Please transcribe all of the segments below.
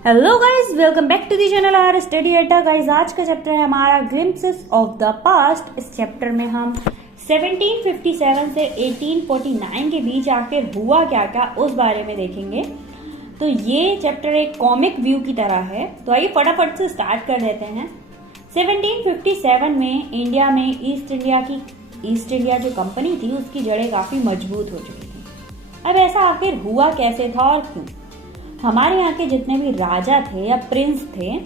Hello guys, welcome back to the channel our study Adda. Guys, आज का chapter है हमारा ग्लिम्पसेस ऑफ द पास्ट। इस चैप्टर में हम 1757 से 1849 के बीच आखिर हुआ क्या क्या उस बारे में देखेंगे। तो ये चैप्टर एक कॉमिक व्यू की तरह है। तो आइए फटाफट से स्टार्ट कर देते हैं। 1757 में इंडिया में ईस्ट इंडिया जो कंपनी थी उसकी जड़ें काफी मजबूत हो चुकी थी। अब ऐसा आखिर हुआ कैसे था और क्यों? हमारे यहाँ के जितने भी राजा थे या प्रिंस थे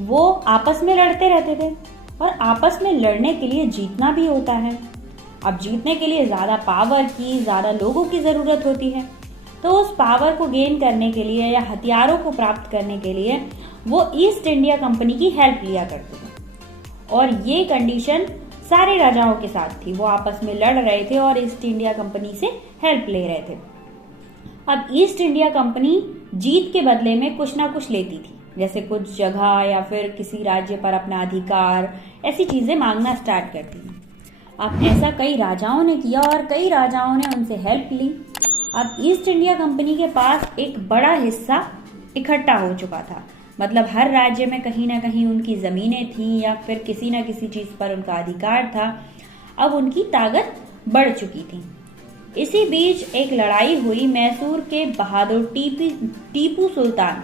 वो आपस में लड़ते रहते थे, और आपस में लड़ने के लिए जीतना भी होता है। अब जीतने के लिए ज्यादा पावर की, ज्यादा लोगों की जरूरत होती है। तो उस पावर को गेन करने के लिए या हथियारों को प्राप्त करने के लिए वो ईस्ट इंडिया कंपनी की हेल्प लिया करते थे। और ये कंडीशन सारे राजाओं के साथ थी। वो आपस में लड़ रहे थे और ईस्ट इंडिया कंपनी से हेल्प ले रहे थे। अब ईस्ट इंडिया कंपनी जीत के बदले में कुछ ना कुछ लेती थी, जैसे कुछ जगह या फिर किसी राज्य पर अपना अधिकार, ऐसी चीजें मांगना स्टार्ट करती थी। अब ऐसा कई राजाओं ने किया और कई राजाओं ने उनसे हेल्प ली। अब ईस्ट इंडिया कंपनी के पास एक बड़ा हिस्सा इकट्ठा हो चुका था। मतलब हर राज्य में कहीं ना कहीं उनकी जमीनें थी या फिर किसी ना किसी चीज पर उनका अधिकार था। अब उनकी ताकत बढ़ चुकी थी। इसी बीच एक लड़ाई हुई मैसूर के बहादुर टीपू सुल्तान,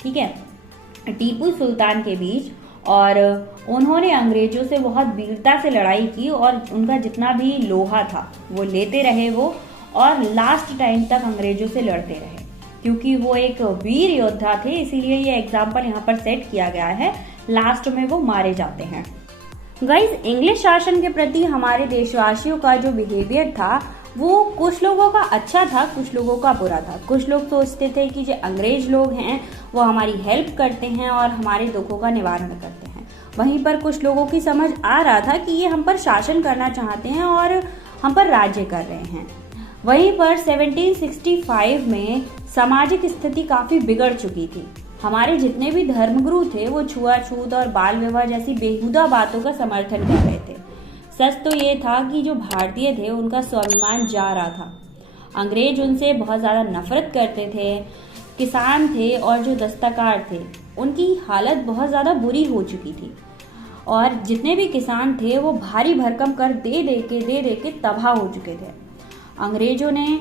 ठीक है, टीपू सुल्तान के बीच। और उन्होंने अंग्रेजों से बहुत वीरता से लड़ाई की और उनका जितना भी लोहा था वो लेते रहे वो, और लास्ट टाइम तक अंग्रेजों से लड़ते रहे। क्योंकि वो एक वीर योद्धा थे, इसीलिए ये एग्जाम्पल यहाँ पर सेट किया गया है। लास्ट में वो मारे जाते हैं। गाइस, इंग्लिश शासन के प्रति हमारे देशवासियों का जो बिहेवियर था वो कुछ लोगों का अच्छा था, कुछ लोगों का बुरा था। कुछ लोग सोचते थे कि जो अंग्रेज लोग हैं वो हमारी हेल्प करते हैं और हमारे दुखों का निवारण करते हैं। वहीं पर कुछ लोगों की समझ आ रहा था कि ये हम पर शासन करना चाहते हैं और हम पर राज्य कर रहे हैं। वहीं पर 1765 में सामाजिक स्थिति काफी बिगड़ चुकी थी। हमारे जितने भी धर्मगुरु थे वो छुआछूत और बाल विवाह जैसी बेहुदा बातों का समर्थन कर रहे थे। सच तो ये था कि जो भारतीय थे उनका स्वाभिमान जा रहा था। अंग्रेज उनसे बहुत ज़्यादा नफरत करते थे। किसान थे और जो दस्तकार थे उनकी हालत बहुत ज़्यादा बुरी हो चुकी थी। और जितने भी किसान थे वो भारी भरकम कर दे दे के तबाह हो चुके थे। अंग्रेजों ने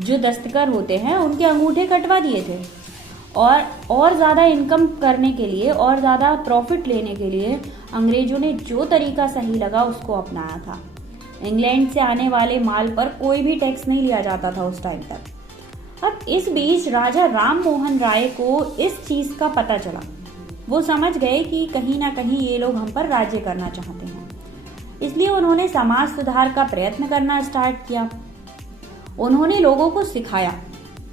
जो दस्तकार होते हैं उनके अंगूठे कटवा दिए थे। और ज़्यादा इनकम करने के लिए और ज़्यादा प्रॉफिट लेने के लिए अंग्रेजों ने जो तरीका सही लगा उसको अपनाया था। इंग्लैंड से आने वाले माल पर कोई भी टैक्स नहीं लिया जाता था उस टाइम तक। अब इस बीच राजा राम मोहन राय को इस चीज़ का पता चला। वो समझ गए कि कहीं ना कहीं ये लोग हम पर राज्य करना चाहते हैं। इसलिए उन्होंने समाज सुधार का प्रयत्न करना स्टार्ट किया। उन्होंने लोगों को सिखाया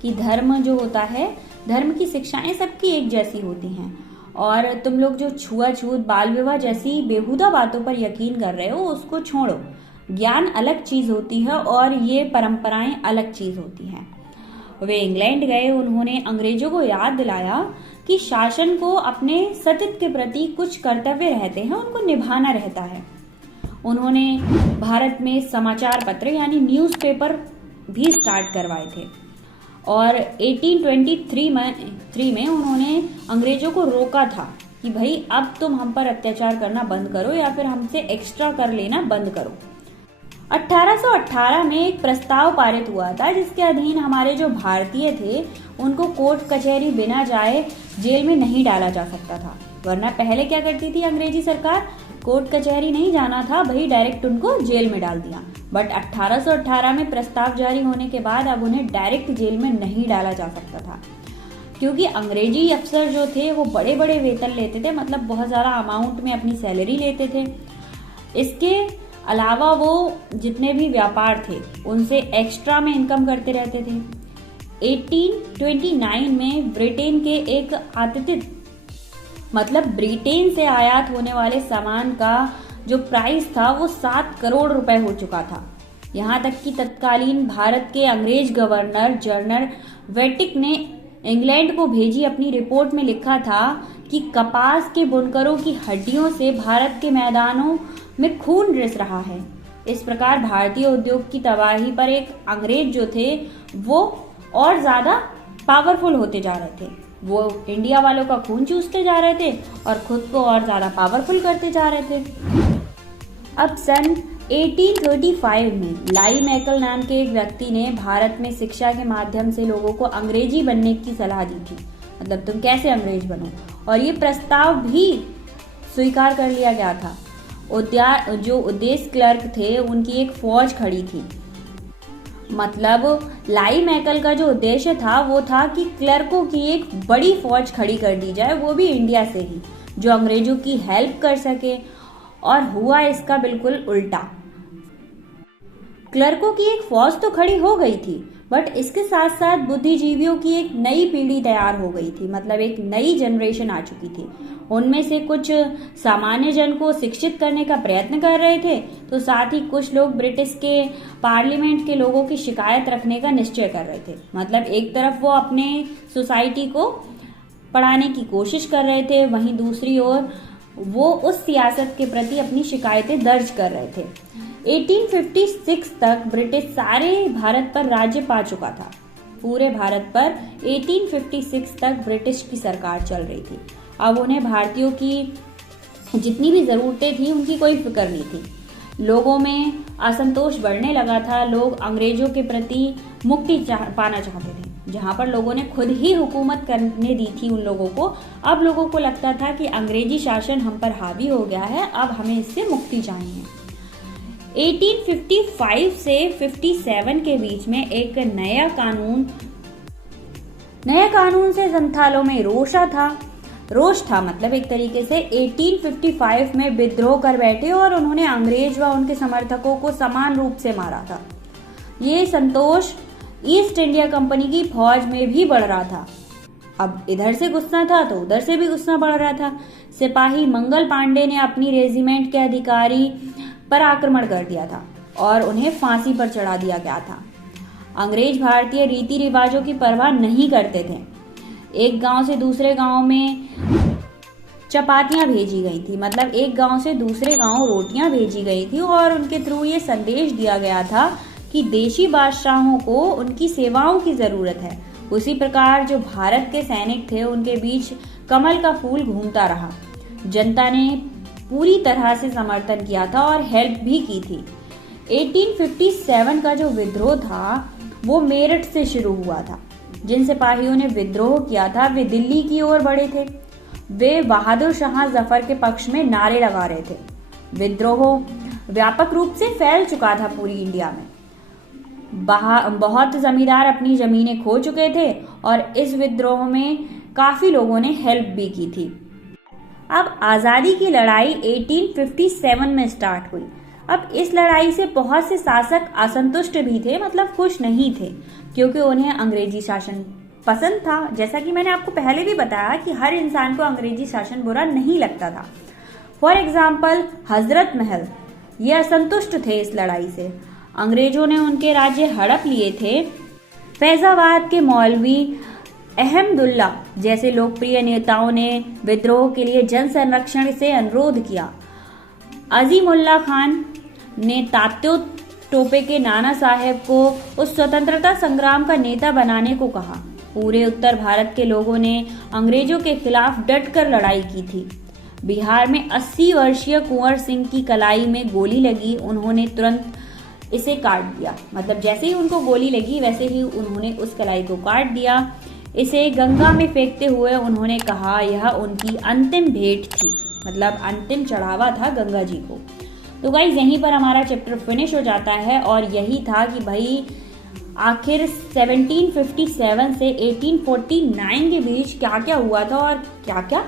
कि धर्म जो होता है, धर्म की शिक्षाएं सबकी एक जैसी होती हैं, और तुम लोग जो छुआछूत, बाल विवाह जैसी बेहुदा बातों पर यकीन कर रहे हो उसको छोड़ो। ज्ञान अलग चीज होती है और ये परंपराएं अलग चीज होती हैं। वे इंग्लैंड गए। उन्होंने अंग्रेजों को याद दिलाया कि शासन को अपने सतत के प्रति कुछ कर्तव्य रहते हैं, उनको निभाना रहता है। उन्होंने भारत में समाचार पत्र यानी न्यूज़पेपर भी स्टार्ट करवाए थे। और 1823 में उन्होंने अंग्रेजों को रोका था कि भाई अब तुम हम पर अत्याचार करना बंद करो या फिर हमसे एक्स्ट्रा कर लेना बंद करो। 1818 में एक प्रस्ताव पारित हुआ था जिसके अधीन हमारे जो भारतीय थे उनको कोर्ट कचहरी बिना जाए जेल में नहीं डाला जा सकता था। वरना पहले क्या करती थी अंग्रेजी सरकार, कोर्ट कचहरी नहीं जाना था भाई, डायरेक्ट उनको जेल में डाल दिया। बट 1818 में प्रस्ताव जारी होने के बाद अब उन्हें डायरेक्ट जेल में नहीं डाला जा सकता था, क्योंकि अंग्रेजी अफसर जो थे वो बड़े बड़े वेतन लेते थे। मतलब बहुत ज़्यादा अमाउंट में अपनी सैलरी लेते थे। इसके अलावा वो जितने भी व्यापार थे उनसे एक्स्ट्रा में इनकम करते रहते थे। 1829 में ब्रिटेन के एक आतिथ्य, मतलब ब्रिटेन से आयात होने वाले सामान का जो प्राइस था वो 7 करोड़ रुपए हो चुका था। यहाँ तक कि तत्कालीन भारत के अंग्रेज गवर्नर जनरल वेटिक ने इंग्लैंड को भेजी अपनी रिपोर्ट में लिखा था कि कपास के बुनकरों की हड्डियों से भारत के मैदानों में खून रिस रहा है। इस प्रकार भारतीय उद्योग की तबाही पर एक अंग्रेज जो थे वो और ज्यादा पावरफुल होते जा रहे थे। वो इंडिया वालों का खून चूसते जा रहे थे और खुद को और ज़्यादा पावरफुल करते जा रहे थे। अब सन 1835 में लाई मैकल नाम के एक व्यक्ति ने भारत में शिक्षा के माध्यम से लोगों को अंग्रेजी बनने की सलाह दी थी, मतलब तुम कैसे अंग्रेज बनो, और ये प्रस्ताव भी स्वीकार कर लिया गया था। जो उद्देश्य क्लर्क थे उनकी एक फौज खड़ी थी, मतलब लाई मैकल का जो उद्देश्य था वो था कि क्लर्कों की एक बड़ी फौज खड़ी कर दी जाए, वो भी इंडिया से ही, जो अंग्रेजों की हेल्प कर सके। और हुआ इसका बिल्कुल उल्टा। क्लर्कों की एक फौज तो खड़ी हो गई थी, बट इसके साथ साथ बुद्धिजीवियों की एक नई पीढ़ी तैयार हो गई थी, मतलब एक नई जनरेशन आ चुकी थी। उनमें से कुछ सामान्य जन को शिक्षित करने का प्रयत्न कर रहे थे, तो साथ ही कुछ लोग ब्रिटिश के पार्लियामेंट के लोगों की शिकायत रखने का निश्चय कर रहे थे। मतलब एक तरफ वो अपने सोसाइटी को पढ़ाने की कोशिश कर रहे थे, वहीं दूसरी ओर वो उस सियासत के प्रति अपनी शिकायतें दर्ज कर रहे थे। 1856 तक ब्रिटिश सारे भारत पर राज्य पा चुका था। पूरे भारत पर 1856 तक ब्रिटिश की सरकार चल रही थी। अब उन्हें भारतीयों की जितनी भी जरूरतें थी उनकी कोई फिक्र नहीं थी। लोगों में असंतोष बढ़ने लगा था। लोग अंग्रेजों के प्रति मुक्ति पाना चाहते थे। जहां पर लोगों ने खुद ही हुकूमत करने दी थी उन लोगों को, अब लोगों को लगता था कि अंग्रेजी शासन हम पर हावी हो गया है, अब हमें इससे मुक्ति चाहिए। 1855 से 57 के बीच में एक नया कानून से संथालों में रोष था, मतलब एक तरीके से 1855 में विद्रोह कर बैठे और उन्होंने अंग्रेज व उनके समर्थकों को समान रूप से मारा था। ये संतोष ईस्ट इंडिया कंपनी की फौज में भी बढ़ रहा था। अब इधर से गुस्सा था तो उधर से भी गुस्सा बढ़ रहा था। सिपाही मंगल पांडे ने अपनी रेजिमेंट के अधिकारी पर आक्रमण कर दिया था और उन्हें फांसी पर चढ़ा दिया गया था। अंग्रेज भारतीय रीति रिवाजों की परवाह नहीं करते थे। एक गांव से दूसरे गांव में चपातियां भेजी गई थी, मतलब एक गांव से दूसरे गांव रोटियां भेजी गई थी और उनके थ्रू ये संदेश दिया गया था कि देशी बादशाहों को उनकी सेवाओं की जरूरत है। उसी प्रकार जो भारत के सैनिक थे उनके बीच कमल का फूल घूमता रहा। जनता ने पूरी तरह से समर्थन किया था और हेल्प भी की थी। 1857 का जो विद्रोह था वो मेरठ से शुरू हुआ था। जिन सिपाहियों ने विद्रोह किया था वे दिल्ली की ओर बढ़े थे। वे बहादुर शाह जफर के पक्ष में नारे लगा रहे थे। विद्रोह व्यापक रूप से फैल चुका था पूरी इंडिया में। बहुत जमींदार अपनी जमीनें खो चुके थे और इस विद्रोह में काफी लोगों ने हेल्प भी की थी। अब आजादी की लड़ाई 1857 में स्टार्ट हुई। अब इस लड़ाई से बहुत से शासक असंतुष्ट भी थे, मतलब खुश नहीं थे, क्योंकि उन्हें अंग्रेजी शासन पसंद था। जैसा कि मैंने आपको पहले भी बताया कि हर इंसान को अंग्रेजी शासन बुरा नहीं लगता था। फॉर एग्जाम्पल हजरत महल ये असंतुष्ट थे इस लड़ाई से। अंग्रेजों ने उनके राज्य हड़प लिए थे। फैजाबाद के मौलवी अहमदुल्ला जैसे लोकप्रिय नेताओं ने विद्रोह के लिए जन संरक्षण से अनुरोध किया। अजीमुल्ला खान ने तात्या टोपे के नाना साहेब को उस स्वतंत्रता संग्राम का नेता बनाने को कहा। पूरे उत्तर भारत के लोगों ने अंग्रेजों के खिलाफ डटकर लड़ाई की थी। बिहार में 80 वर्षीय कुंवर सिंह की कलाई में गोली लगी। उन्होंने तुरंत इसे काट दिया, मतलब जैसे ही उनको गोली लगी वैसे ही उन्होंने उस कलाई को काट दिया। इसे गंगा में फेंकते हुए उन्होंने कहा यह उनकी अंतिम भेंट थी, मतलब अंतिम चढ़ावा था गंगा जी को। तो गाइस यहीं पर हमारा चैप्टर फिनिश हो जाता है और यही था कि भाई आखिर 1757 से 1849 के बीच क्या क्या हुआ था और क्या क्या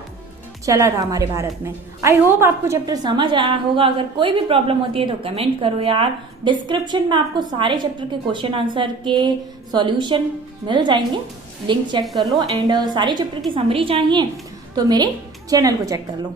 चला था हमारे भारत में। आई होप आपको चैप्टर समझ आया होगा। अगर कोई भी प्रॉब्लम होती है तो कमेंट करो यार। डिस्क्रिप्शन में आपको सारे चैप्टर के क्वेश्चन आंसर के सॉल्यूशन मिल जाएंगे, लिंक चेक कर लो। एंड सारे चैप्टर की समरी चाहिए तो मेरे चैनल को चेक कर लो।